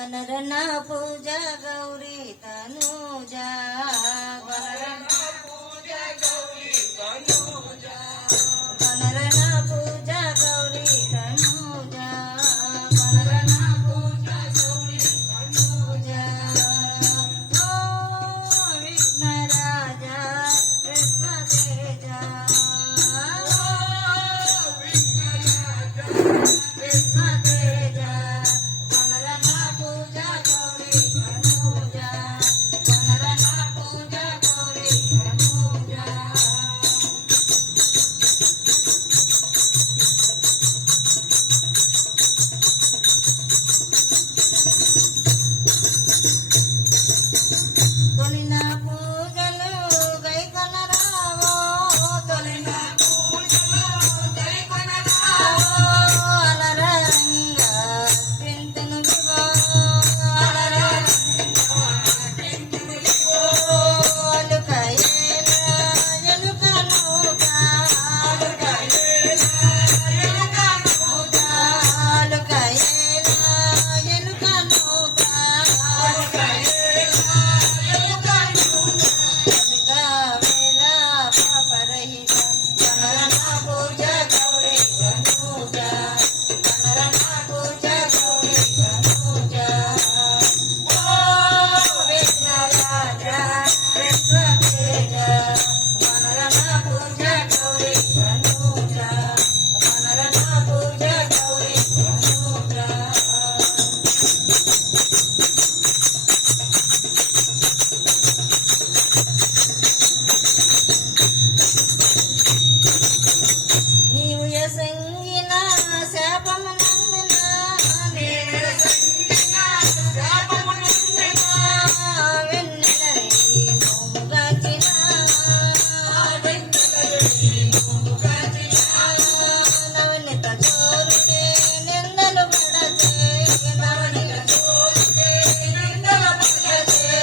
वनरना पूजा गौरी तनुजा वनरना पूजा गौरी तनुजा वनरना पूजा गौरी तनुजा वनरना पूजा गौरी तनुजा ओ विघ्न राजा कृष्ण तेजा ओ विघ्न राजा कृष्ण तेजा वनरना पूजा गौरी तनुजा वनरना पूजा गौरी तनुजा తొలిన పూజలు గైకొనరావో తొలిన పూజలు గైకొనరావో అలరంగా పింతును వివో అలరంగా పింతును వివో అలుకయేల ఎలుక నూక అలుకయేల ఎలుక నూక అలుకయేల ఎలుక నూక అలుకయేల పాపరహిత వనరనా పూజా గౌరీ తనుజా వనరనా పూజా గౌరీ తనుజా ఓ విఘ్న రాజా కృష్ణ తేజ వనరనా పూజా గౌరీ తనుజా వనరనా పూజా గౌరీ తనుజా నీవు యసంగిన శాపము నందున నీవు యసంగిన శాపము నందున వెన్నెలరి మోముగాచిన వెన్నెలరి మోముగాచిన నవనిత చోరుడే నిందలు పడచే నవనిత చోరుడే నిందలు పడచే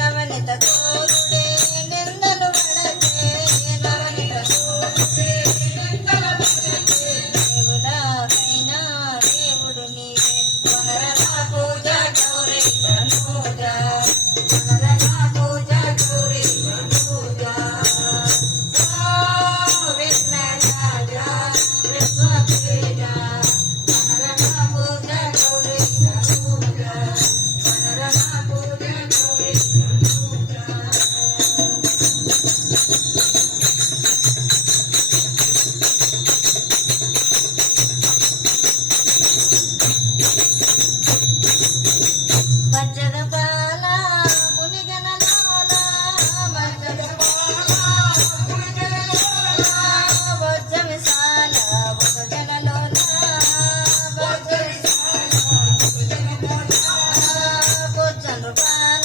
నవనిత చోరుడే నిందలు పడచే నవనిత చోరుడే దేవుడాకైనా దేవుడు నీవే వనరనా పూజా గౌరీ తనుజా వనరనా పూజా గౌరీ తనుజా ఓ విఘ్న రాజా కృష్ణ తేజ వనరనా పూజా గౌరీ తనుజా వనరనా పూజా గౌరీ తనుజా వజ్రపాల మునిగణలోల వజ్రపాల మునిగణలోల వజ్రవిశాల వజ్రగణలోల వజ్రవిశాల వజ్రగణలోల వజ్రనుపాల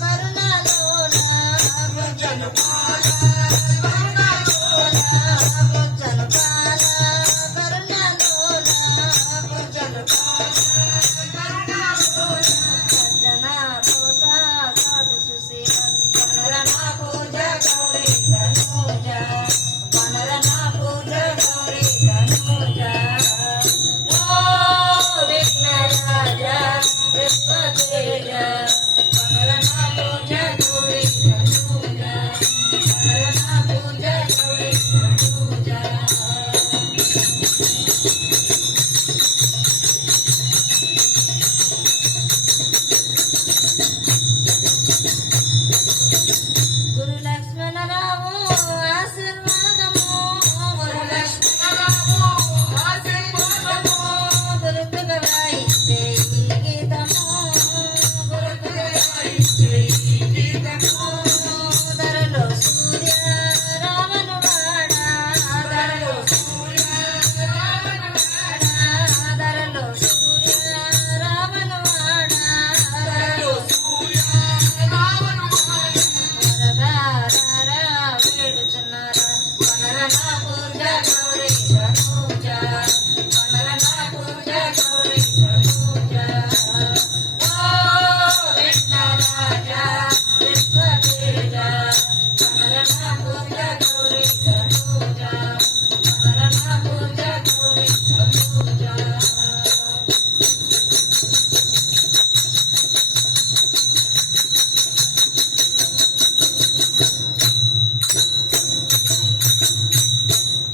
కరుణలోల వజ్రనుపాల కరుణలోల వజ్రనుపాల కరుణలోల వజ్రనుపాల సజ్జనా పూజా సాధు సుశీల వనరనా పూజా గౌరీ తనుజా వనరనా పూజా గౌరీ తనుజా ఓ విఘ్న రాజా కృష్ణ తేజ వనరనా పూజా గౌరీ తనుజా వనరనా పూజా గౌరీ తనుజా